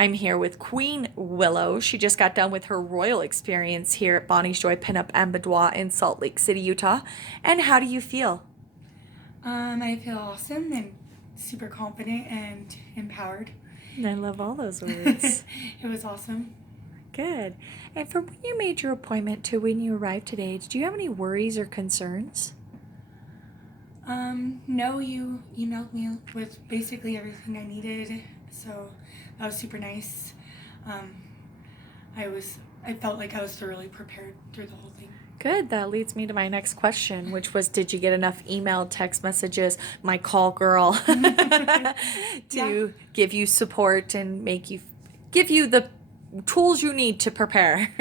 I'm here with Queen Willow. She just got done with her royal experience here at Bonnie's Joy Pinup and Boudoir in Salt Lake City, Utah. And how do you feel? I feel awesome and super confident and empowered. I love all those words. It was awesome. Good. And from when you made your appointment to when you arrived today, did you have any worries or concerns? No, you emailed me with basically everything I needed, so that was super nice. Um, I felt like I was thoroughly prepared through the whole thing. Good. That leads me to my next question, which was, did you get enough email, text messages, my call girl, to Yeah. give you support and give you the tools you need to prepare?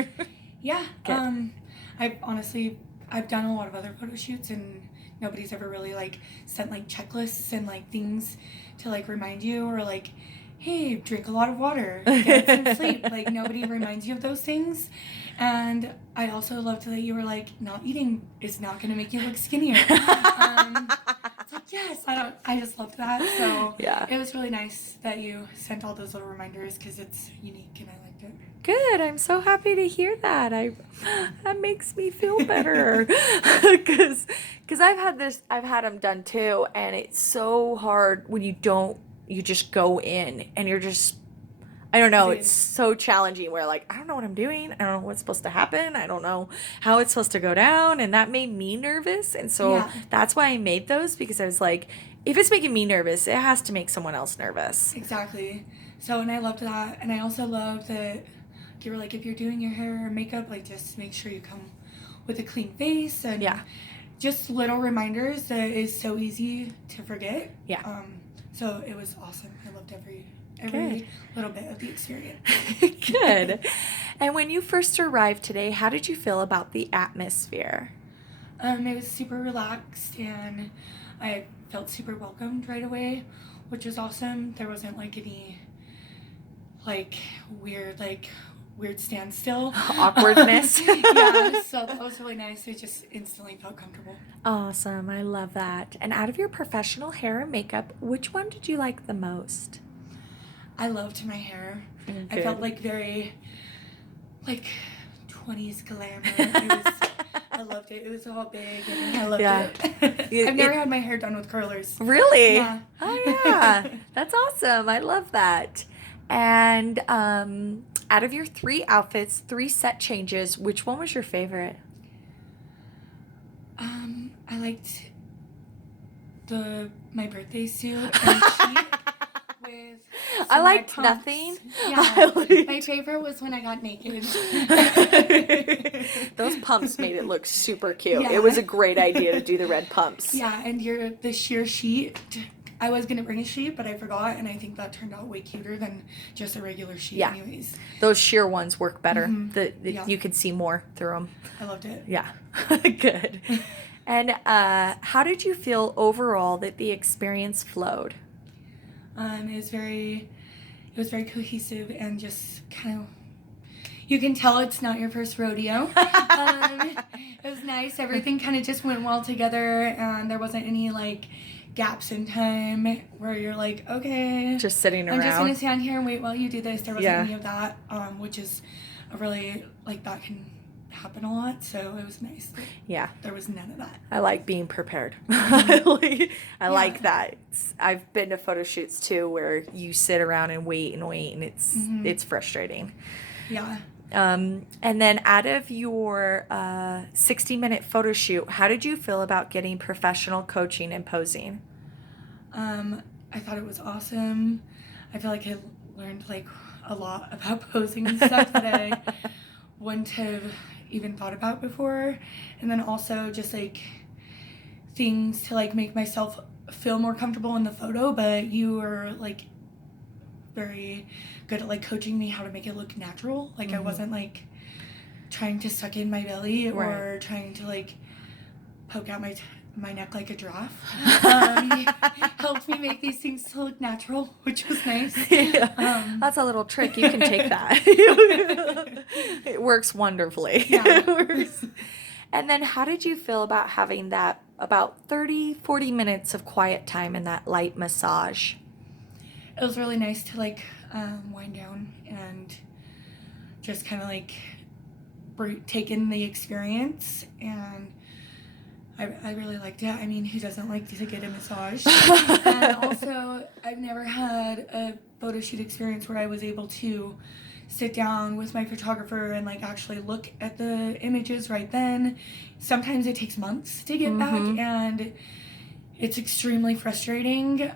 Yeah. Good. I've done a lot of other photo shoots and nobody's ever really like sent like checklists and like things to like remind you or like, hey, drink a lot of water, get some sleep. Like nobody reminds you of those things. And I also loved that you were like, not eating is not going to make you look skinnier. It's like, yes, I just loved that. So Yeah. it was really nice that you sent all those little reminders because it's unique and I liked it. Good. I'm so happy to hear that. That makes me feel better because I've had them done too, and it's so hard when you just go in and you're just, I don't know, Dude. it's so challenging where like I don't know what I'm doing. I don't know what's supposed to happen. I don't know how it's supposed to go down, and that made me nervous. And so Yeah. that's why I made those, because I was like, if it's making me nervous, it has to make someone else nervous. Exactly. So, and I loved that. And I also loved that you were like, if you're doing your hair or makeup, like just make sure you come with a clean face and Yeah. just little reminders that is so easy to forget. Yeah. So it was awesome. I loved every Good. little bit of the experience. Good. And when you first arrived today, how did you feel about the atmosphere? It was super relaxed and I felt super welcomed right away, which was awesome. There wasn't like any like weird standstill. Awkwardness. Yeah, so that was really nice. I just instantly felt comfortable. Awesome. I love that. And out of your professional hair and makeup, which one did you like the most? I loved my hair. I Good. felt like very like 20s glamour. I loved it. It was all big and I loved Yeah. it. I've never had my hair done with curlers. Really? Yeah. Oh, yeah. That's awesome. I love that. And out of your 3 outfits, 3 set changes, which one was your favorite? I liked my birthday suit and sheet with I some liked red pumps. nothing. Yeah. I liked- My favorite was when I got naked. Those pumps made it look super cute. Yeah. It was a great idea to do the red pumps. Yeah, and the sheer sheet. I was gonna bring a sheet, but I forgot, and I think that turned out way cuter than just a regular sheet. Yeah. Anyways, Those sheer ones work better. Yeah. You could see more through them. I loved it. Yeah. Good. And how did you feel overall that the experience flowed? It was very cohesive and just kind of. You can tell it's not your first rodeo. It was nice. Everything kind of just went well together, and there wasn't any like gaps in time where you're like, okay, Just sitting I'm just gonna around. stand here and wait while you do this. There wasn't Yeah. any of that, which is a really like that can happen a lot. So it was nice that Yeah. there was none of that. I like being prepared. I like Yeah. that. I've been to photo shoots too where you sit around and wait, and it's frustrating. Yeah. And then out of your 60-minute photo shoot, how did you feel about getting professional coaching and posing? I thought it was awesome. I feel like I learned like a lot about posing and stuff that I wouldn't have even thought about before. And then also just like things to like make myself feel more comfortable in the photo, but you were like very good at like coaching me how to make it look natural. Like I wasn't like trying to suck in my belly or Right. trying to like poke out my neck like a giraffe. He helped me make these things to look natural, which was nice. Yeah. That's a little trick. You can take that. It works wonderfully. Yeah. It works. And then how did you feel about having that about 30-40 minutes of quiet time in that light massage? It was really nice to like wind down and just kind of like take in the experience. And I really liked it. I mean, who doesn't like to get a massage? And also, I've never had a photo shoot experience where I was able to sit down with my photographer and like actually look at the images right then. Sometimes it takes months to get back, and it's extremely frustrating.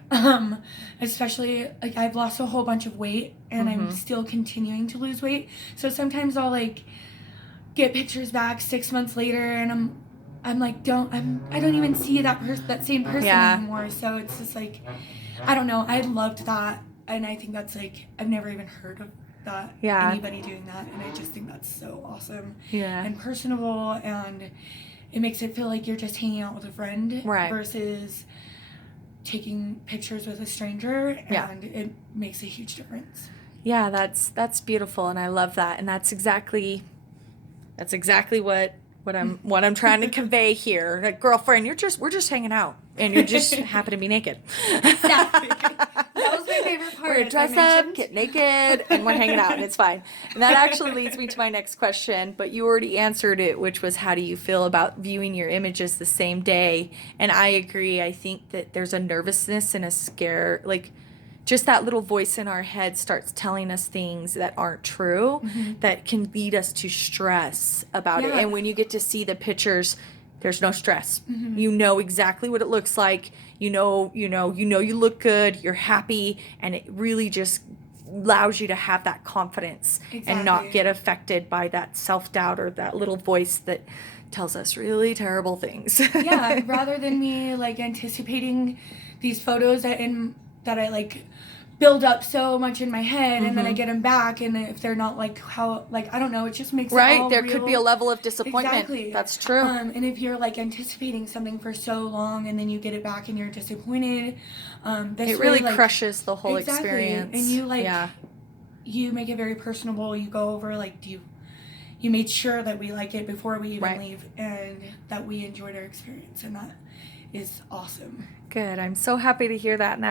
Especially like I've lost a whole bunch of weight and I'm still continuing to lose weight. So sometimes I'll like get pictures back 6 months later and I'm like I don't even see that same person anymore. So it's just like, I don't know. I loved that, and I think that's like, I've never even heard of that, anybody doing that, and I just think that's so awesome and personable, and it makes it feel like you're just hanging out with a friend versus taking pictures with a stranger, and it makes a huge difference. Yeah, that's beautiful, and I love that, and that's exactly what I'm trying to convey here. Like, girlfriend, we're just hanging out, and you just happen to be naked. Exactly. That was my favorite part. We're gonna dress up, get naked, and we're hanging out, and it's fine. And that actually leads me to my next question, but you already answered it, which was, how do you feel about viewing your images the same day? And I agree. I think that there's a nervousness and a scare, like, just that little voice in our head starts telling us things that aren't true, that can lead us to stress about it. And when you get to see the pictures, there's no stress. You know exactly what it looks like. You know you look good, you're happy, and it really just allows you to have that confidence and not get affected by that self-doubt or that little voice that tells us really terrible things. Rather than me like anticipating these photos that I like build up so much in my head, and then I get them back, and if they're not like how, like, I don't know, it just makes it all there real. could be a level of disappointment. Exactly. That's true. And if you're like anticipating something for so long and then you get it back and you're disappointed, it really like, crushes the whole experience. And you like you make it very personable. You go over like, you made sure that we like it before we even leave, and that we enjoyed our experience, and that is awesome. Good. I'm so happy to hear that, and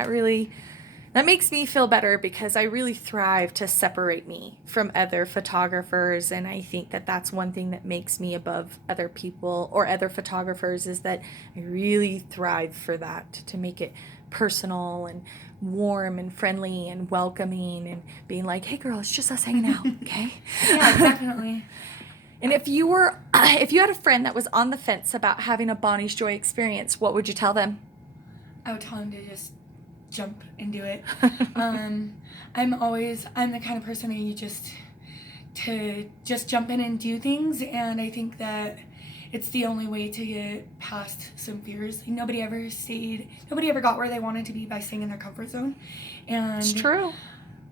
that makes me feel better, because I really thrive to separate me from other photographers, and I think that that's one thing that makes me above other people or other photographers, is that I really thrive for that, to make it personal and warm and friendly and welcoming, and being like, hey girl, it's just us hanging out, okay? Yeah, definitely. And if you had a friend that was on the fence about having a Bonnie's Joy experience, what would you tell them? I would tell him to just jump and do it. I'm the kind of person to just jump in and do things, and I think that it's the only way to get past some fears. Like, nobody ever got where they wanted to be by staying in their comfort zone. And it's true.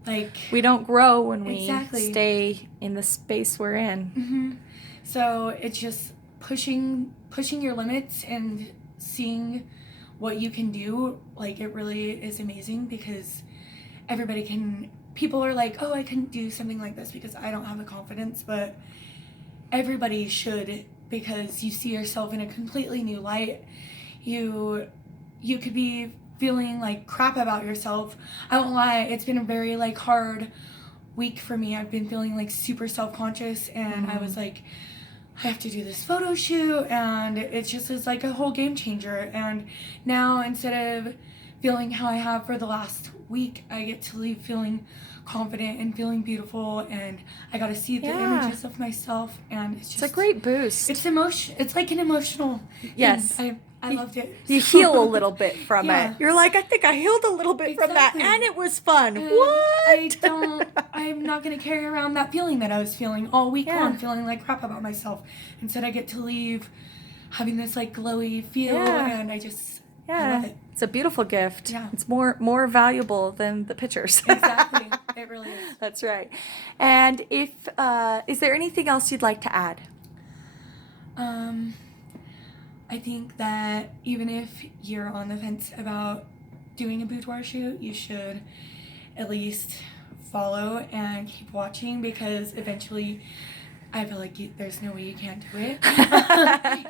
Like, we don't grow when we stay in the space we're in. So it's just pushing your limits and seeing what you can do. Like, it really is amazing, because people are like, oh, I couldn't do something like this because I don't have the confidence, but everybody should, because you see yourself in a completely new light. You could be feeling like crap about yourself. I won't lie, it's been a very like hard week for me. I've been feeling like super self-conscious, and I was like, I have to do this photo shoot, and it's like a whole game changer. And now, instead of feeling how I have for the last week, I get to leave feeling confident and feeling beautiful, and I got to see the images of myself, and it's a great boost. It's like an emotional thing. I loved it. You heal a little bit from it. You're like, I think I healed a little bit from that, and it was fun. And what? I'm not going to carry around that feeling that I was feeling all week long, feeling like crap about myself. Instead, I get to leave having this like glowy feel, and I love it. It's a beautiful gift. Yeah. It's more valuable than the pictures. Exactly. It really is. That's right. And if is there anything else you'd like to add? I think that even if you're on the fence about doing a boudoir shoot, you should at least follow and keep watching, because eventually I feel like there's no way you can't do it.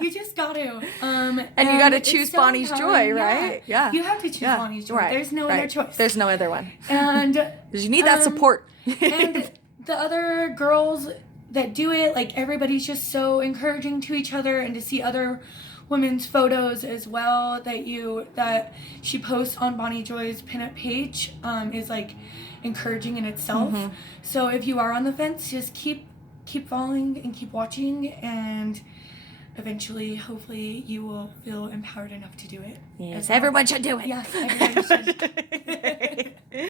You just got to. And you got to it's choose so Bonnie's Joy, empowering, right? Yeah. You have to choose Bonnie's Joy. Right. There's no other choice. There's no other one. And Because you need that support. and the other girls that do it, like, everybody's just so encouraging to each other, and to see other women's photos as well that she posts on Bonnie Joy's pinup page is like encouraging in itself. Mm-hmm. So if you are on the fence, just keep following and keep watching, and eventually, hopefully, you will feel empowered enough to do it. Yes, everyone should do it. Yes, everybody should.